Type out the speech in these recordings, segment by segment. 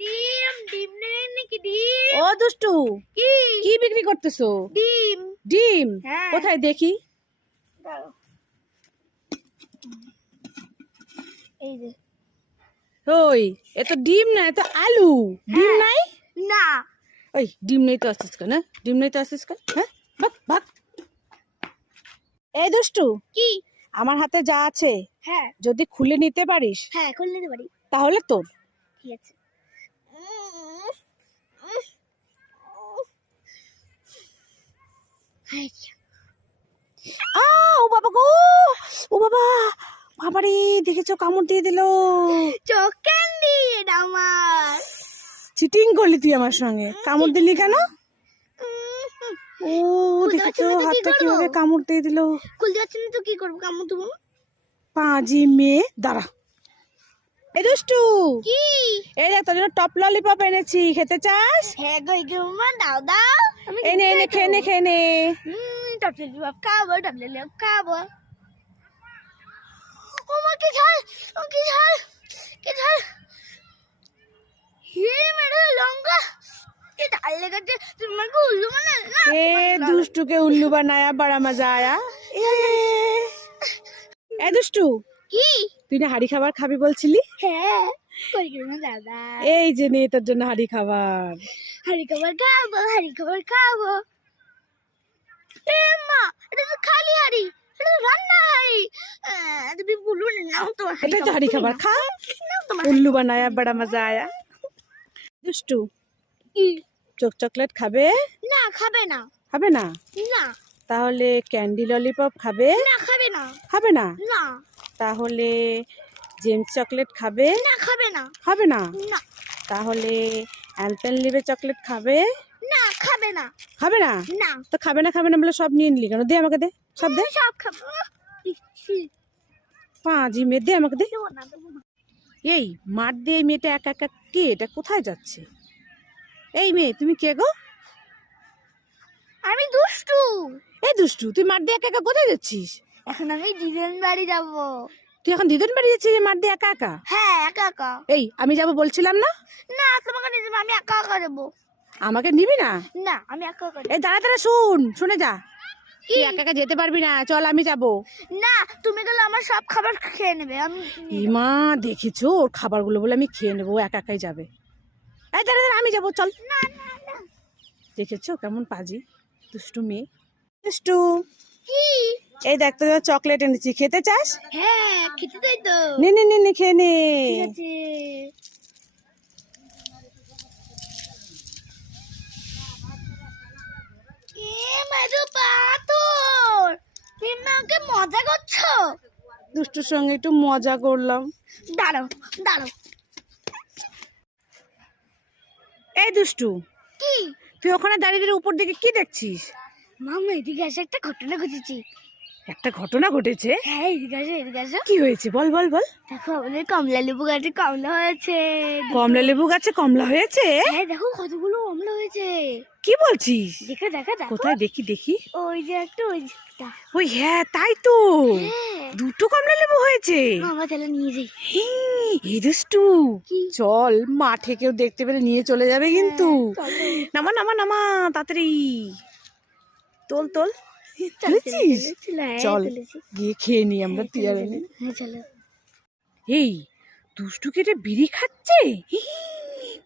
ডিম ডিম নেই নাকি ডিম? ও দুষ্টু, কি কি বিক্রি করতেছো? ডিম? ডিম? হ্যাঁ। কোথায় দেখি? দাঁড়াও, এই যে। ওই এ তো ডিম না, এ তো আলু। ডিম হ্যাঁ। নাই? না। ওই ডিম নেই তো আসিস কেন? ডিম নেই তো আসিস কেন? হ্যাঁ, ভাগ ভাগ। এই দুষ্টু, কি? আমার হাতে যা আছে হ্যাঁ যদি খুলে নিতে পারিস হ্যাঁ, খুলে নিতে পারি। তাহলে তোর। ঠিক আছে। আ ও বাবা গো, ও বাবা, বাবারে দেখেছো কামড় দিয়ে দিল। চোখ ক্যান্ডি, এটা আমার। চিটিং করলি তুই আমার সঙ্গে, কামড় দিলি কেন? ও খুলতে দেখেছো পারছি না তো কি হাতটা করবো? কিভাবে কামড় দিয়ে দিল। খুলতে পারছি না তো কি করবো, কামড় দেবো। পাজি মেয়ে, দাঁড়া। এই দুষ্টু, কি? এই দেখ তোর জন্য টপ ললিপপ এনেছি, খেতে চাস? হ্যাঁ গো, মা দাও দাও। আমি এই নে, এই নে, খেয়ে নে, খেয়ে নে। টপলে লিবাব খাবো, টপলে লিবাব খাবো। ও মা, কি ঝাল, ও কি ঝাল, কি ঝাল। হে মেরে লঙ্কা, কি ঝাল লেগেছে। তোমার को उल्लू बना ना। ए दुष्टू के उल्लू बनाया, बड़ा मजा आया। ए दुष्टू, কি? তুই না হাড়ি খাবার খাবি বলছিলি? হ্যাঁ, কই গেল না দাদা? এই যে নে তোর জন্য হাড়ি খাবার। হাড়ি খাবার খাবো, হাড়ি খাবার খাবো। এ মা, এটা তো খালি হাড়ি, এটা তো রান্না হাড়ি। তুমি বলুন না, নাও তোমার এটাই তো হাড়ি খাবার, খা। নাও তোমার। উল্লু বানায়া, বড়া মজা আয়া। দুষ্টু, কি? চকলেট খাবে? না, খাবে না। খাবে না? না তাহলে ক্যান্ডি ললিপপ খাবে? না, খাবে না। খাবে না? না তাহলে জেমস চকলেট খাবে? না, খাবে না। খাবে না? না তাহলে অ্যালপেনলিবে চকলেট খাবে? না, খাবে না। খাবে না? না, তো খাবে না খাবে না বলে সব নিয়ে নিলি কেন? দে আমাকে, দে সব দে। সব খাবো। ইসি, পাঁজি মেয়ে, দে আমাকে দে। দেবো না, দেবো না। এই মাঠ দিয়ে এই মেয়েটা একা একা কে? এটা কোথায় যাচ্ছে? এই মেয়ে, তুমি কে গো? আমি দুষ্টু। এই দুষ্টু, তুই মাঠ দিয়ে একা একা কোথায় যাচ্ছিস? এখন আমি দিদির বাড়ি যাবো। তুই এখন দিদুন বাড়ি যাচ্ছিস মাঠ দিয়ে একা একা? হ্যাঁ, একা একা। এই আমি যাবো বলছিলাম না? না, তোমাকে নিয়ে যাবো, আমি একা একা যাবো। আমাকে নিবি না? না, আমি একা একা যাবো। এই দাঁড়া দাঁড়া, শুনে যা। তুই একা একা যেতে পারবি না, চল আমি যাবো। না, তুমি গেলে আমার সব খাবার খেয়ে নেবে। আমি ইমা, দেখেছো ওর খাবারগুলো বলে আমি খেয়ে নেবো, ও একা একাই যাবে। এই দাঁড়া দাঁড়া, আমি যাবো, চল। না না না। দেখেছো কেমন পাজি, দুষ্টু মেয়ে। দুষ্টু, কি? এই দেখ তোর চকলেট এনেছি, খেতে চাস? হ্যাঁ, খেতে চাই তো। নে নে নে নে, খেয়ে নে। ঠিক আছে। মাদু পাথর, তুমি আমাকে মজা করছো? দুষ্টুর সঙ্গে একটু মজা করলাম। দাঁড়াও দাঁড়াও। এই দুষ্টু, কি? তুই ওখানে দাঁড়িয়ে দাঁড়িয়ে উপর দিকে কি দেখছিস? মামা, এদিকে এসে একটা ঘটনা ঘটেছে। একটা ঘটনা ঘটেছে? হ্যাঁ, এদিকে আসো, এদিকে আসো। কি হয়েছে বল বল বল। দেখো, আমাদের কমলা লেবু গাছে কমলা হয়েছে। কমলা লেবু গাছে কমলা হয়েছে? হ্যাঁ, দেখো কতগুলো কমলা হয়েছে। কি বলছিস? দেখো দেখো দেখো। কোথায় দেখি দেখি। ওই যে একটা, ওই যে একটা। ওই হ্যাঁ, তাই তো, হ্যাঁ। দুটো কমলা লেবু হয়েছে। মামা, তাহলে নিয়ে যাই। এই দুষ্টু, কি? চল, মাঠে কেউ দেখতে পেলে নিয়ে চলে যাবে কিন্তু। চলো। নামা নামা নামা, তাড়াতাড়ি তোল তোল। চলো, তুলেছিস? চলো, হ্যাঁ, চল তুলেছি। গিয়ে খেয়ে নি আমরা, তুই আর এনে। হ্যাঁ, চলো। এই দুষ্টু কেটে বিড়ি খাচ্ছে,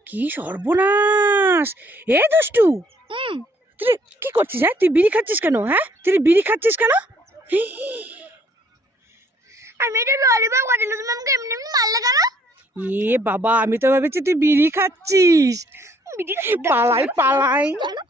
কি সর্বনাশ। এ দুষ্টু, তুই কি করছিস? হ্যাঁ, তুই বিড়ি খাচ্ছিস কেন? হ্যাঁ, তুই বিড়ি খাচ্ছিস কেন? আমি এটা ললিপপ খাচ্ছিলাম, তুমি আমাকে এমনি এমনি মারলে কেন? এ বাবা, আমি তো ভেবেছি তুই বিড়ি খাচ্ছিস। বিড়ি পালাই পালাই। চলো।